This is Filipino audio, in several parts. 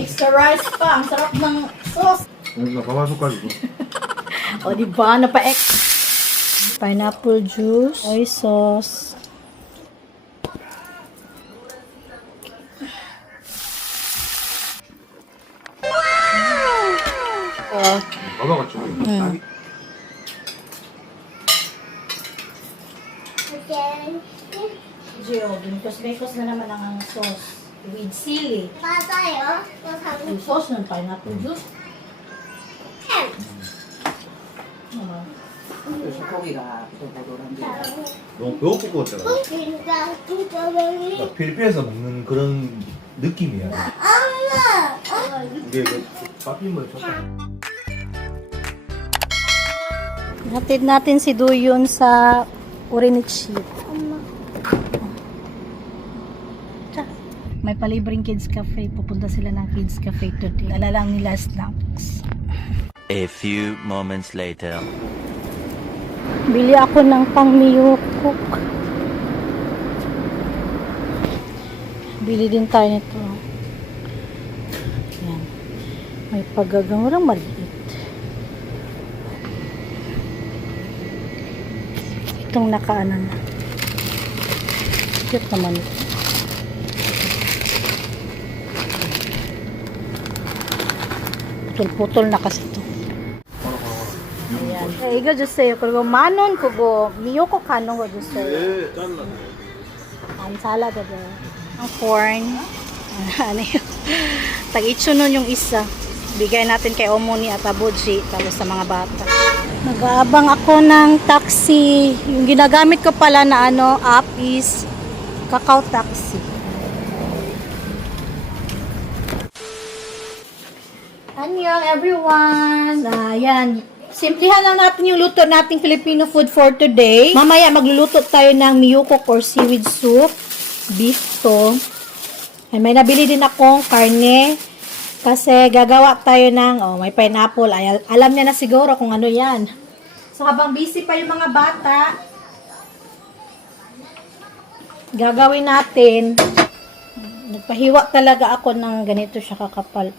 Extra rice pa. Ang sarap ng sauce. Napapasok ka dito. O, diba? Napa-ex. Pineapple juice. Soy sauce. Wow! 먹어가지고. Gio, binikos-bikos na naman ang sauce. With sili. 맞아요. 또 Yung sauce ng pineapple juice. 고기가 도도도한데 너무 배고플 것 같잖아. 진짜 진짜 많이. 나 필리핀에서 먹는 그런 느낌이야. 엄마. 이게 빠삐물 쳤다. Hatid natin si Duyon sa Orinichi. 엄마. May palibreng kids cafe. Pupunta sila ng kids cafe today. Dala lang nila snacks. A few moments later. Bili ako ng pang miyukok. Bili din tayo nito. Yan. May paggagamurang maliit. Itong nakaanan. Cute naman ito. Putol-putol na kasi ito. Ayan. Eh, iga just say, kung manon ko go, miyoko kanong ko just say. Ang salad ko ang corn. Ano yun? Tag-itso nun yung isa. Bigay natin kay Omoni at Abuji, tapos sa mga bata. Nag-aabang ako ng taxi. Yung ginagamit ko pala na app is Kakao Taxi. Annyeong everyone! Ayan. Simplihan lang natin yung luto nating Filipino food for today. Mamaya magluluto tayo ng miyukok or seaweed soup. Beef to. Ay, may nabili din akong karne. Kasi gagawa tayo ng, may pineapple. Ay, alam niya na siguro kung ano yan. So habang busy pa yung mga bata, gagawin natin. Nagpahiwa talaga ako ng ganito siya kakapal.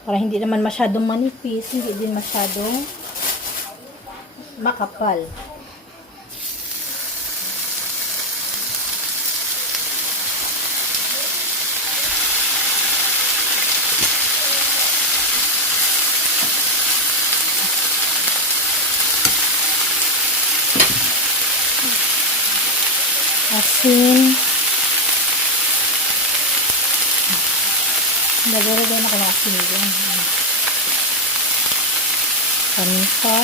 Para hindi naman masyadong manipis, hindi din masyadong makapal. Asin. Nagaro-garo na ko ng asin dyan. Paminta.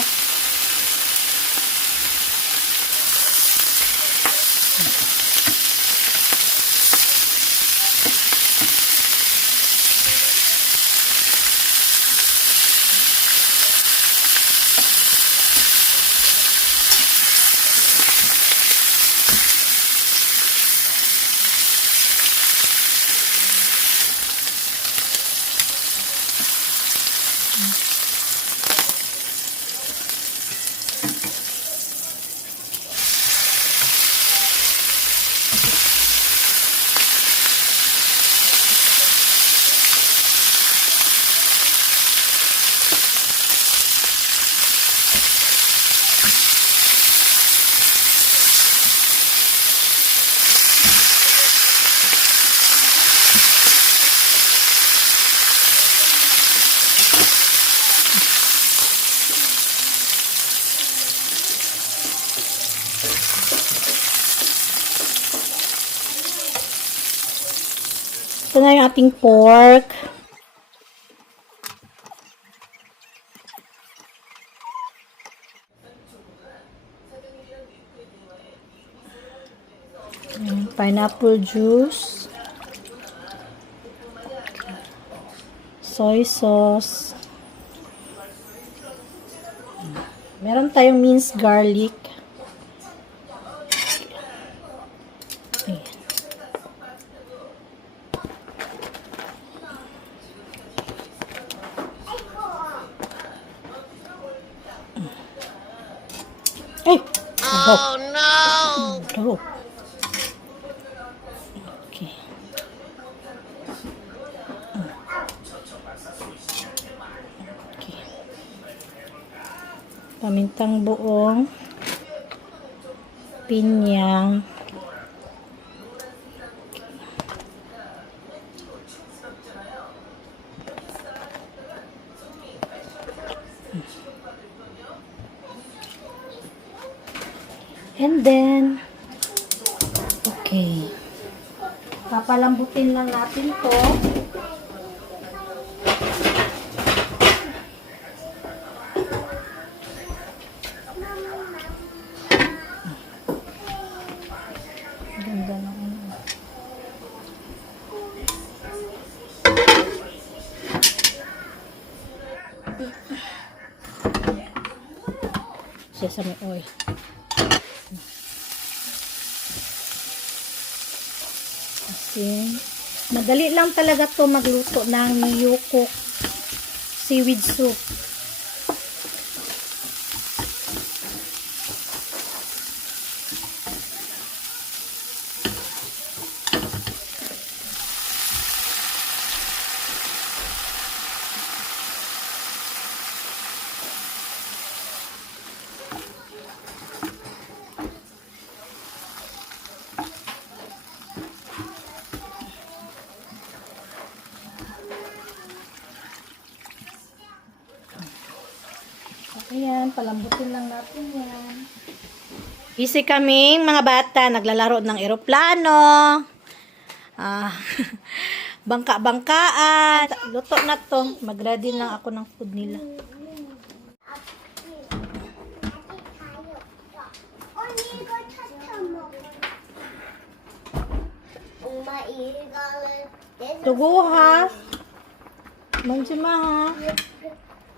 Ito na yung ating pork. Pineapple juice. Soy sauce. Meron tayong minced garlic. Ayan. Ay! Oh no! Oh. Okay. pamintang buong, pinya, and then, okay. Papalambutin lang natin to. Ganda ng sesame oil. Asin. Madali lang talaga to magluto ng Miyuko seaweed soup. Ayan, palambutin lang natin yan. Busy kaming mga bata, naglalaro ng eroplano. Bangka-bangkaan. Luto na to. Mag-ready lang ako ng food nila. 언니 이거 차차 먹어. 엄마 이거를 내서 Tugo ha. Mansima ha.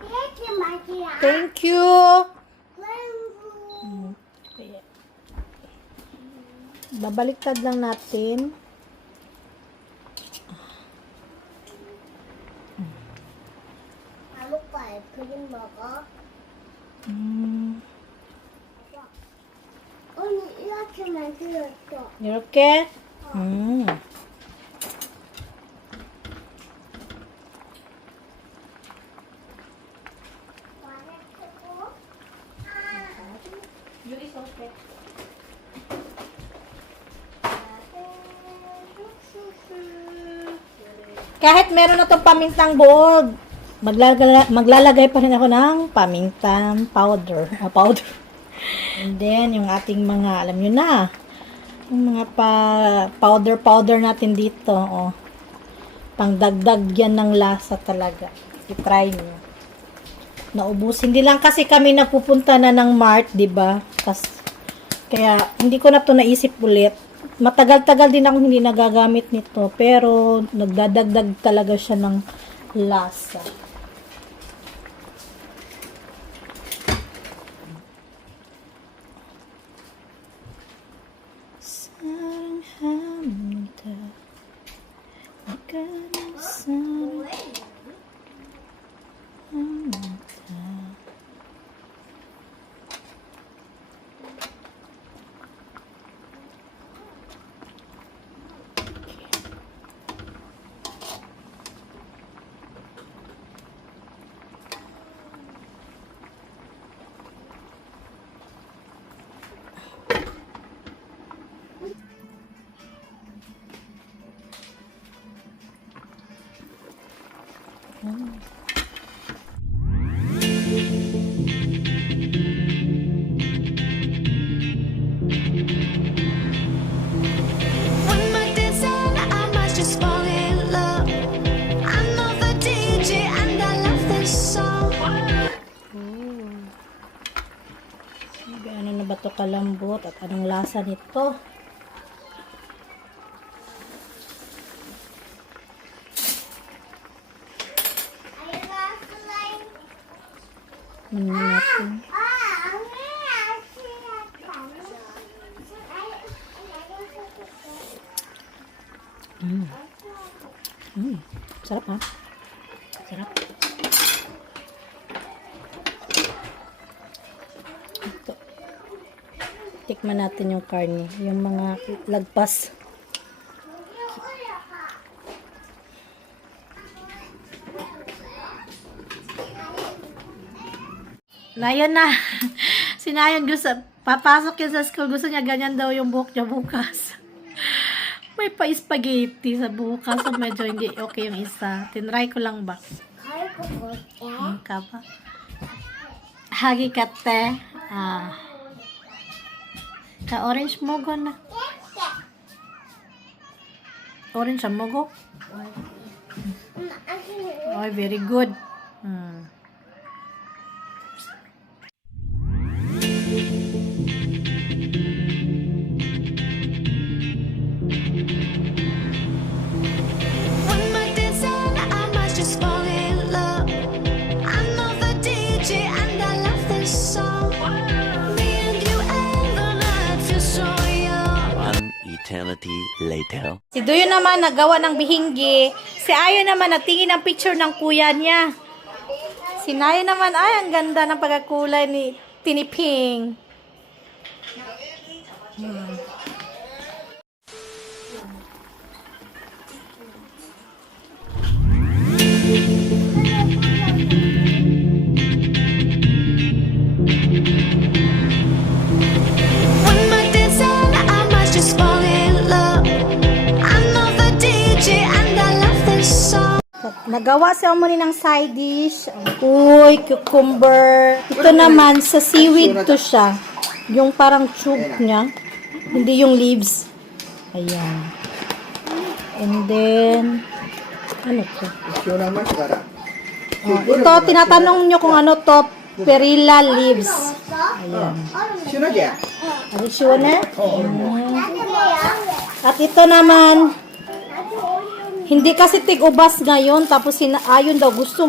이렇게 맛이야. Thank you. Babaliktad lang natin. 안 먹고 아이스크림 먹어. 언니 이렇게 만들었어. 이렇게. 말해주고. Kahit meron na itong pamintang buod, maglalagay pa rin ako ng pamintang powder. Powder. And then, yung ating mga, alam nyo na, yung mga powder natin dito. Oh. Pangdagdag yan ng lasa talaga. I-try nyo. Naubos. Hindi lang kasi kami napupunta na ng Mart, diba? Kaya, hindi ko na to naisip ulit. Matagal-tagal din ako hindi nagagamit nito. Pero, nagdadagdag talaga siya ng lasa. Sarang hamda akan sarang hamda. When my days are, I must just fall in love. I know the DJ and I love this song. Ano na ba ito kalambot at anong lasa nito? Natin. Sarap ha? Sarap. Ito. Tikman natin yung karne. Yung mga lagpas. Nayon na. Si Nayon gusto, papasok yun sa school. Gusto niya ganyan daw yung buhok niya bukas. May pa-spaghetti sa bukas. So medyo hindi okay yung isa. Tinry ko lang ba? 갈 거 볼게. Ka ba? Hagi kate. Ka orange mogo na. Orange ang mogo? Oh, very good. When my days end, I might just fall in love. I'm of a DJ and I love this song. Me and you and the night feels so young. One eternity later. Si Duyo naman nagawa ng bihinggi. Si Ayo naman natingin ang picture ng kuya niya. Si Nayo naman, ay, ang ganda ng pagkakulay ni Tiniping. When my days end, I might just fall in love. I'm of a DJ and I love this song. Nagawa si Omoni ng side dish. Uy, cucumber. Ito naman, sa seaweed to siya. Yung parang tube niya. Hindi yung leaves. Ayan. And then, ano to? 시원한 맛이 가라. Ito, tinatanong nyo kung ano to. Perilla leaves. Ayan. 시원하게. Ano siya na? At ito naman, hindi kasi tig-ubas ngayon. Tapos Ayon daw gusto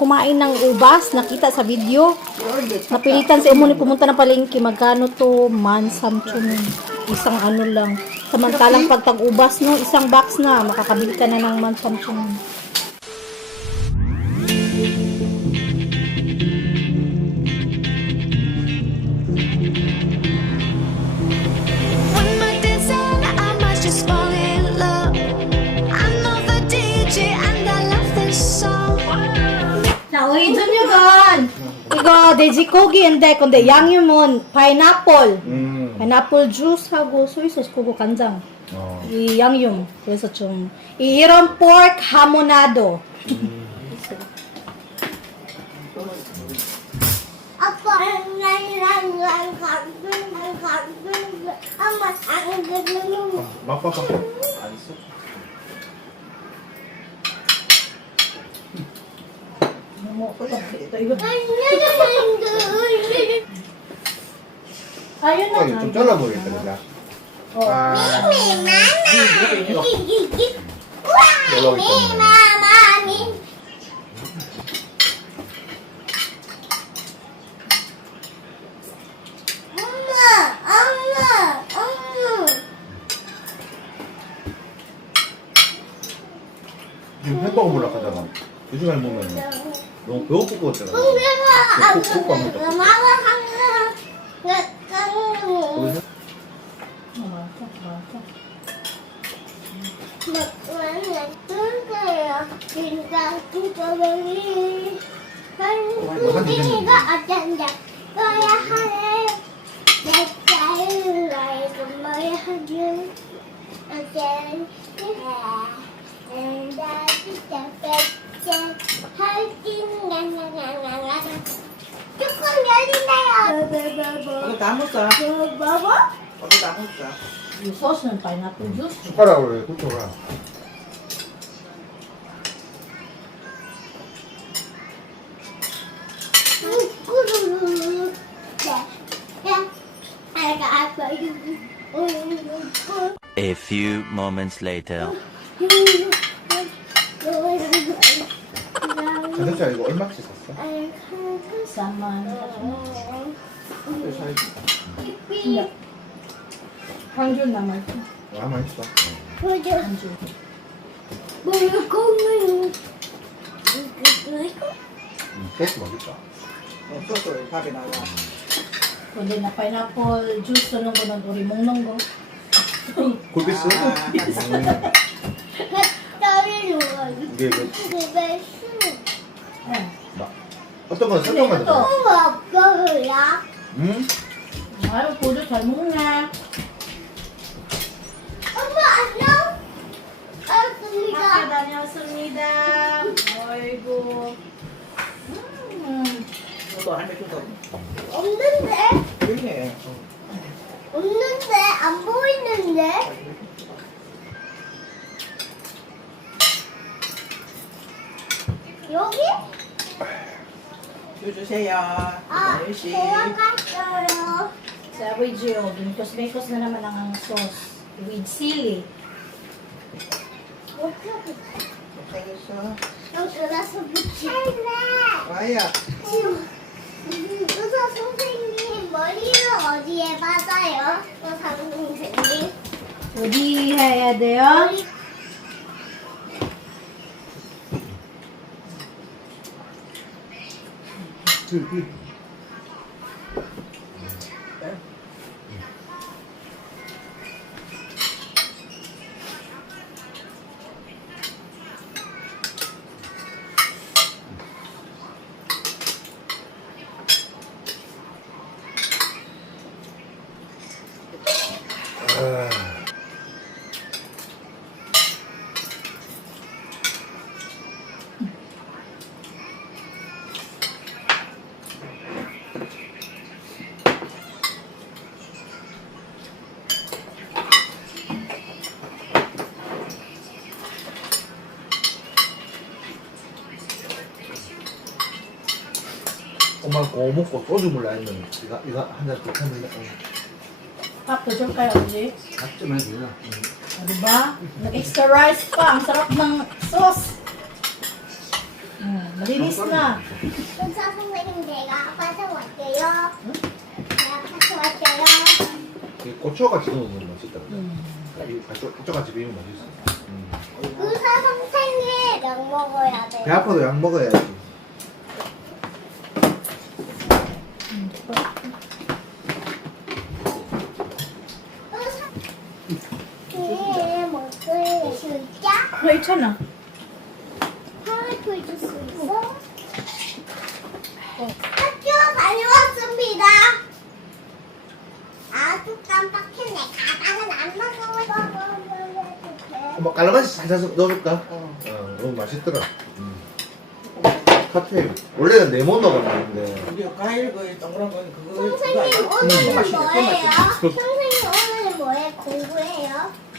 kumain ng ubas. Nakita sa video. Napilitan si Umuni pumunta ng palengke. Magkano to? Samchung. Isang ano lang. Samantalang pag tag-ubas no, isang box na. Makakabili ka na ng samchung. When my days end, I might just fall in love. I'm of a DJ and I love this song. Nauwi dun yun gan. 이거 돼지고기인데 근데 양념은 파인애플. 파인애플 주스하고 소이소스 그거 간장. 이 양념. 그래서 좀 이런 pork hamonado. 아빠, 난 엄마 안 그러는 맛봐봐. 안 써? Ayun na. 좀 잘라버리겠다, 그냥. 지금 햄버거 먹으러 가다가 2시간 먹으면 너무 배고플 것 같잖아. 국 먹자. 조금 열린다요. 오늘 다 먹자. 먹어? 오늘 다 먹자. 이 소스는 파인애플 주스. 숟가락으로 해, 꽂혀라. A few moments later. 전대차 이거 얼마치 샀어? Sama. 사야지. 황준 나만. 아, 맛있어. 황준. 소스 맛있다. 소스 밥에 나와. 근데 na pineapple juice ng ko ng uri 먹는 거. 굴비스? 이게 그, 예. 막, 어떤 건 섞어 네, 또. 만들어. 없어요. 응? 아유, 보조 잘 먹네. 엄마 안녕. 학교 알았습니다. 다녀왔습니다. 아이고. 너도 할매 줘도. 없는데? 그러네. 없는데? 안 보이는데? 여기? 주세요. 아, 멸시. 돌아갔어요. Sabi Gio, binikos-bikos na naman ang sauce with sili. 어떻게? 못하겠어. 너 들어서 붙일래? 와야. 지금 의사 선생님 머리를 어디에 맞아요? 의사 선생님 Udi 해야 돼요. 머리 엄마 그거 먹고 소주 물라 했는데 이거 한잔 더 했는데 Pap, tujol kayo, Uji. 좀 해도 되나? O, diba? Nag-extra rice pa. Ang sarap ng sauce. Malinis na. 의사 선생님 내가 가져왔대요. 내가 가져왔대요. 고추같이 넣으면 맛있다. 고추같이 비비면 맛있어. 의사 선생님 약 먹어야 돼. 배 아파도 약 먹어야지. 네, 먹을 수 있자? Wala, 있잖아. 파인애플 주스 있어? 학교 다녀왔습니다. 아주 깜빡했네. 가방은 안 먹어요. 엄마 깔라맛이 살짝 넣어줄까? 어. 너무 맛있더라. 칵테일. 원래는 레몬 넣었는데 우리 과일 그 동그란 건 그거 선생님 그거 오늘은 맛있네. 그거 뭐예요? 맛있네. 선생님 오늘은 뭐예요? 공부해요?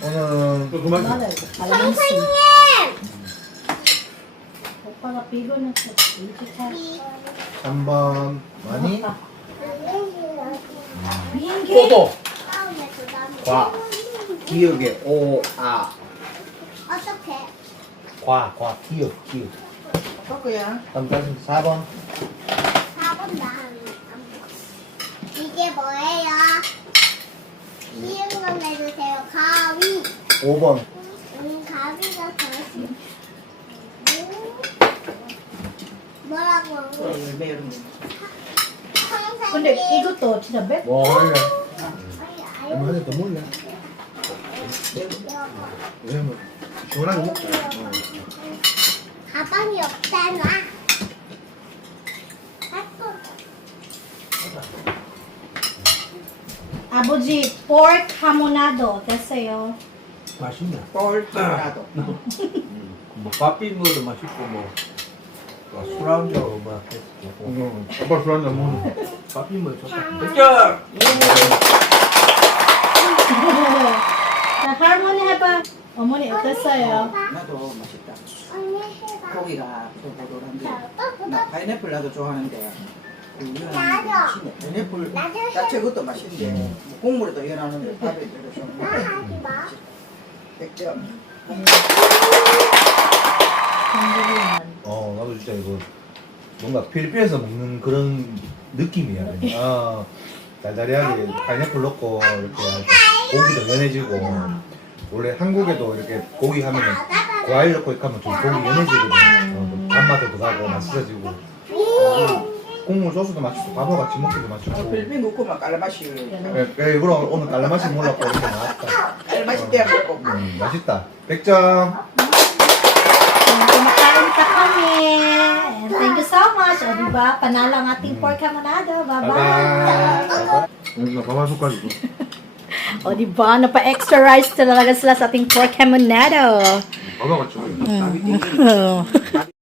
오늘 그 맛이 Mother, kalamansi. 선생님! Opa, pigo na siya. Dito ka. 3번 많이 Bingge. 오도 다음에 그 다음에 과. 기억에 오아 어떻게? 과 기억 어떨 거야? 다음 4번 4번 이게 뭐예요? 이응만 해주세요. 가위. 5번 가위가 다시. 뭐라고? 열매 이런 거. Kundi, igot to. Sinabit. 뭐 할래? 아니, 엄마 한잔 더 먹을래? 왜냐면 시원하게 먹자. 가방이 없잖아. Abuji, pork hamonado. Kasayo. 맛있네. 볼 하나도. 뭐 커피 먹어도 맛있고 뭐 술안주하고 막 했고 아빠 술 한잔 먹는 커피 먹어 좋다. 됐죠? Na harmony 해봐. 어머니 어땠어요? 나도 맛있다. 언니 해봐. 고기가 보들보들한데. 자, 또 나 파인애플 나도 좋아하는데. 나도. 맛있네. 파인애플 나도 자체 그것도 맛있는데 뭐 국물에도 연하는데 밥에 나 들어서 하지 마. 100점. 나도 진짜 이거 뭔가 필리핀에서 먹는 그런 느낌이야. 그냥. 달달하게 파인애플 넣고 이렇게 고기도 연해지고 원래 한국에도 이렇게 고기 하면 과일 넣고 이렇게 하면 좀 고기 연해지거든. 단맛도 더하고 맛있어지고 국물 소스도 맛있고 밥하고 같이 먹기도 맛있고. 필리핀 국구만 깔라맛이. 일부러 오늘 깔라맛이 몰랐고 이렇게 나왔다. 깔라맛이 떼야 먹고. 맛있다. 100점. Kumakain ka kami. And thank you so much. O, diba? diba? Panalo ang ating pork hamonado. Bye-bye! 나 가만 숟가락 줘. O, diba? Napa-extra rice talaga sila sa ating pork hamonado. 봐봐, 같이. 밥이 땡기네.